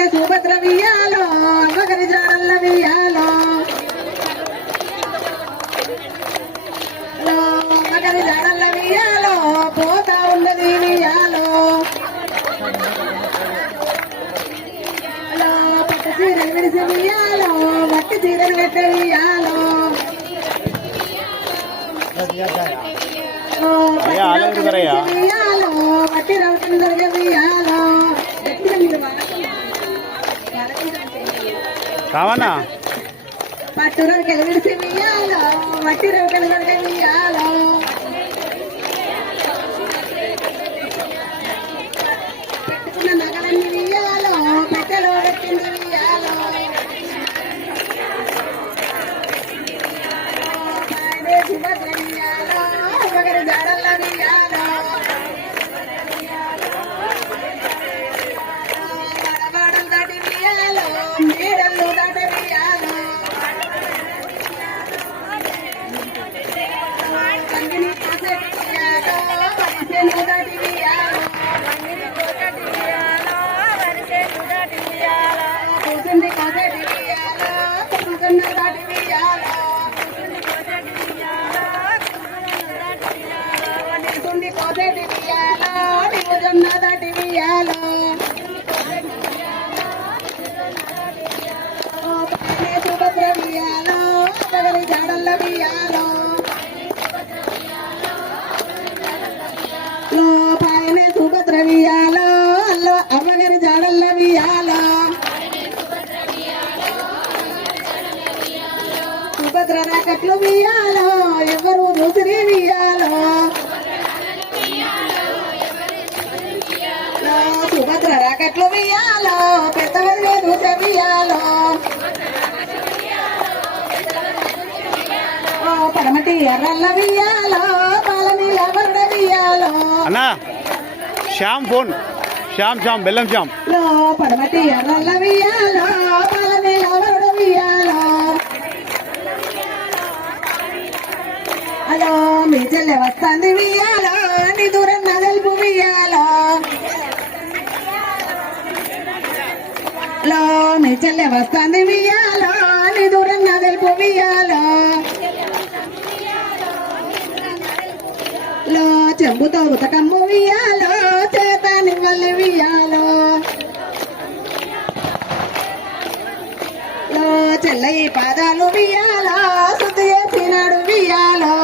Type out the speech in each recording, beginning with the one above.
పల్లె సుభద్ర వియ్యాలో అమ్మగారి జాడల్ల వియ్యాలో అమ్మగారి జాడల్ల వియ్యాలో పోతా ఉన్నది వియ్యాలో పట్టు చీరలు విడిసి వియ్యాలో మట్టి చీరలు కట్టే వియ్యాలో వియ్యాలో మట్టి రౌటం దొరికే వియ్యాలో కావన్నా పట్టు రొట్టెలు విడిసి వియ్యాలో మట్టి రొట్టెలు దొరికే వియ్యాలో పెట్టుకున్న నగలన్నీ వియ్యాలో పెట్టెలో పెట్టింది వియ్యాలో సుభద్ర వియ్యాలో ఒకరి జాడల్ల వియ్యాలో వడవాడలు దాటి వియ్యాలో నీడలు దాటి వియ్యాలో కందిని కోసేటి వియ్యాలో వరిసేను దాటి వియ్యాలో కూసుంది కోసేటి వియ్యాలో కూసున్న దాటి వియ్యాలో కూసుంది కోసేటి వియ్యాలో నిజన్న దాటి వియ్యాలో సుభద్ర వియ్యాలో ఒకరి జాడల్ల వియ్యాలో పాయనే సుభద్ర వియ్యాలో అల్లో అమ్మగారి జాడల్ల వియ్యాలో సుభద్ర రాకట్లు వియ్యాలో ఎవరు చూసిరి వియ్యాలో సుభద్ర రాకట్లు వియ్యాలో పెద్దవదిలే చూసే వియ్యాలో పడమటి ఎర్రల్ల వియ్యాలో పాలని ఎవరుడ వియ్యాలో అన్నా శ్యామ్ ఫోన్ శ్యామ్ బెల్లం శ్యామ్ పడమటి ఎర్రల్ల వియ్యాలో పాలని ఎవరుడ వియ్యాలో అలో మీ చెల్లె వస్తుంది వియ్యాలో నీ దూరం నగల్పు వియ్యాలో మీ చెల్లె వస్తుంది వియ్యాలో నీ దూరం నగల్పు వియ్యాలో చెంబుతో ఉతకమ్ము వియ్యాలో చేత నిమ్మల్ని వియ్యాలో చెల్లయి పాదాలు వియ్యాలో శుద్ధి చేసినాడు వియ్యాలో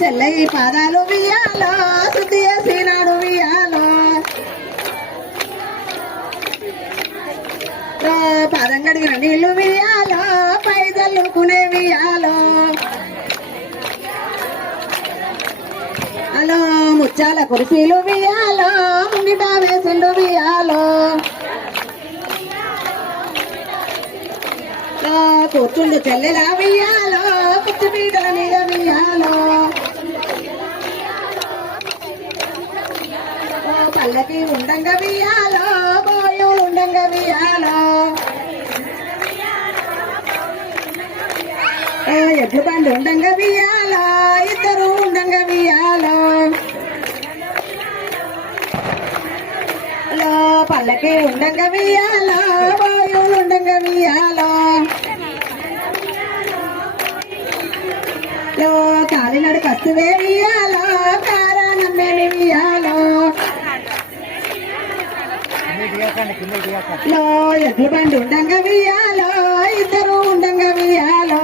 చెల్లయి పాదాలు వియ్యాలో శుద్ధి చేసినాడు వియ్యాలో పాదం కడిగిన నీళ్లు వియ్యాలో పై చల్లుకునే వియ్యాలో అలో ముచ్చాల కుర్చీలు వియ్యాలో ముంగిట వేసిండు వియ్యాలో కూర్చుండు చెల్లెలా వియ్యాలో కుర్చీ పీటల మీద వియ్యాలో పల్లకి ఉండంగా వియ్యాలో బోయు ఉండంగా వియ్యాలో ఎడ్లు బండి ఉండంగా వియ్యాలో ఇద్దరు ఉండంగా వియ్యాలో పల్లకి ఉండంగా వియ్యాలో బోయు ఉండంగా వియ్యాలో కాలినడు కస్తువే వియ్యాలో కారానమ్మేమి వియ్యాలో ఎడ్లు బండి ఉండంగా వియ్యాలో ఇద్దరు ఉండంగా వియ్యాలో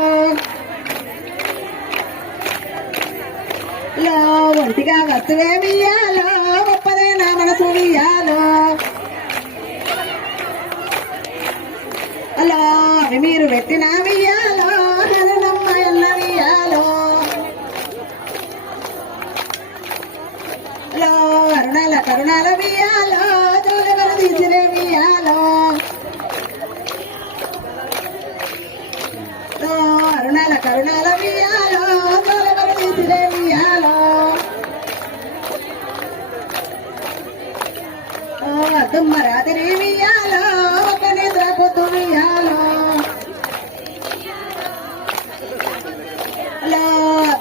ఒంటిగా వస్తువే వియ్యాలో ఒప్పదే నా మనసు వియ్యాలో అలా అవి మీరు పెట్టిన వియ్యాలో హరణమ్మాయన్న వియ్యాలో అరుణాల కరుణాల వియ్యాలో జోలెవరు తీసిరే వియ్యాలో అరుణాల కరుణాల వియ్యాలో జోలెవరు తీసిరే వియ్యాలో తుమ్మ రాత్రి వియ్యాలో ఒక నిద్ర పొద్దు వియ్యాలో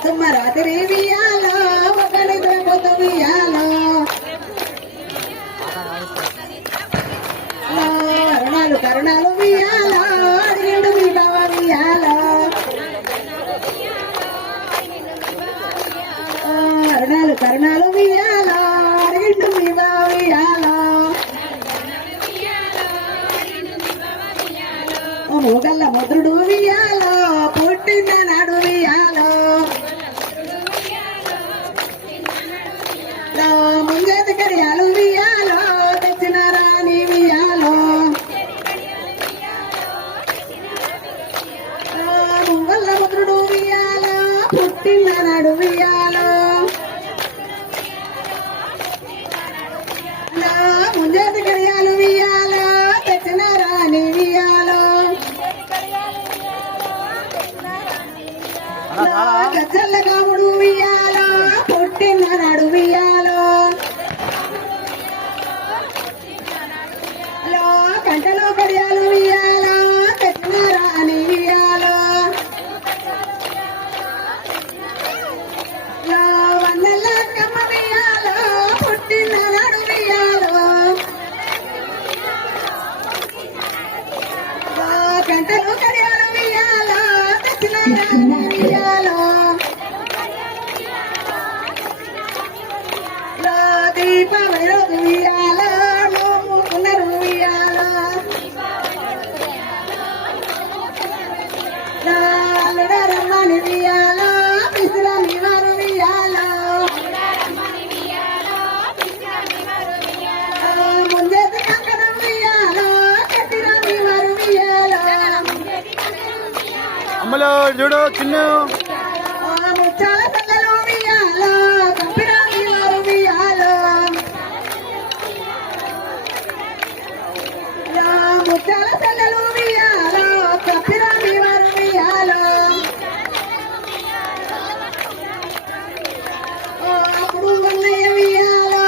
తుమ్మ రాత్రి వియ్యాలో ఒక నిద్ర పొద్దు వియ్యాలో బోనాలు వియాలో అడిగిండు మీ బావ వియాలో మూగల్ల ముద్రుడు వియాలో పుట్టిన నాడు వియాలో ముంజేది కడియాలు వియాలో తెచ్చిన రాణి వియాలో ముంగల్ల ముద్రుడు వియాలో పుట్టిన నాడు వియాలో ముంజేది కడియాలు వియాలో తెచ్చిన రాణి వియాలో గజ్జల్ల కాముడు వియాలో పుట్టిన నాడు వియాలో కంటలో కడియాలు వియాలో తెచ్చిన రాణి వియాలో వన్నెల్ల కమ్మ వియాలో పుట్టిన నాడు వియాలో కంటలో కడియాలు వియాలో తెచ్చిన రాణి వియాలో దీపావళి రోజు వియాలో నోముకున్నారు వియాలో రమ్మని వియాలో పిసిరని వారు వియాలో ముందేది కంకణం వియాలో కట్టిరని వారు వియాలో అమ్మలో చూడు చిన్న ముచ్చాల పిల్లలు వియాలో కంపిరాని వారు వియాలో ముచ్చాల పిల్లలు వియాలో కంపిరాని వారు వియాలో అప్పుడు ఉన్నయ్య వియాలో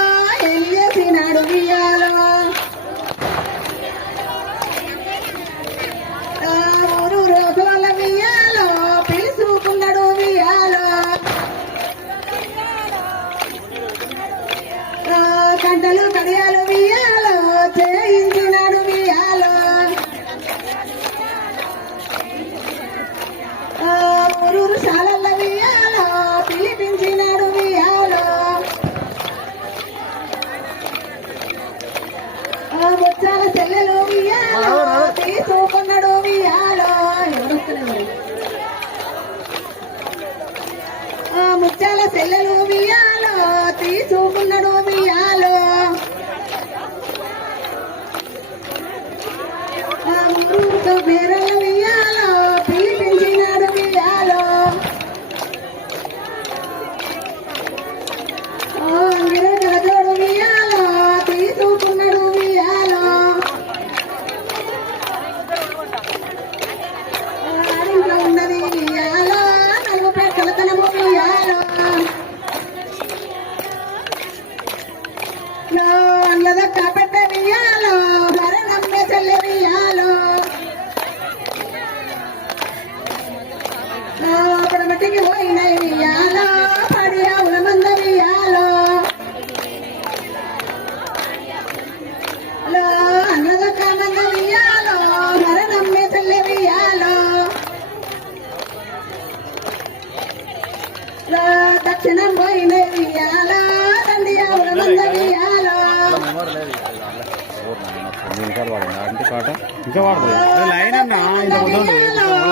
ఎల్లేసినాడు వియాలో ఊరు రోజుల వియాలో పిలుచుకున్నాడు వియాలో కంటలు కడియాలు వియాలో చేయించినాడు వియాలో ఊరూరు శాలల్ల వియాలో పిలిపించినాడు వియాలో ముచ్చాల చెల్లెలు వియాలో తీసుకున్నాడు వియాలో ముచ్చాల చెల్లెలు వియాలో తీసుకున్నాడు వియాలో ఊరూరుతో బేరల వియాలో పిలిపించినాడు వియాలో అంగిరకల జోడు వియాలో తీసుకున్నాడు వియాలో ఆడింట్లో ఉన్నది వియాలో నలుగు పెట్టల తనము వియాలో అన్నదక్క పెట్ట వియాలో హరణమ్మె చెల్లె వియాలో పడమటికి పోయిన వియాలో పడి ఆవుల మంద వియాలో అన్నదక్క మంద వియాలో హరణమ్మె చెల్లె వియాలో దక్షిణం పోయిన వియాలో దండి ఆవుల మంద వియాలో ఇంకా వాడదు లైన్ అన్నా ఇంత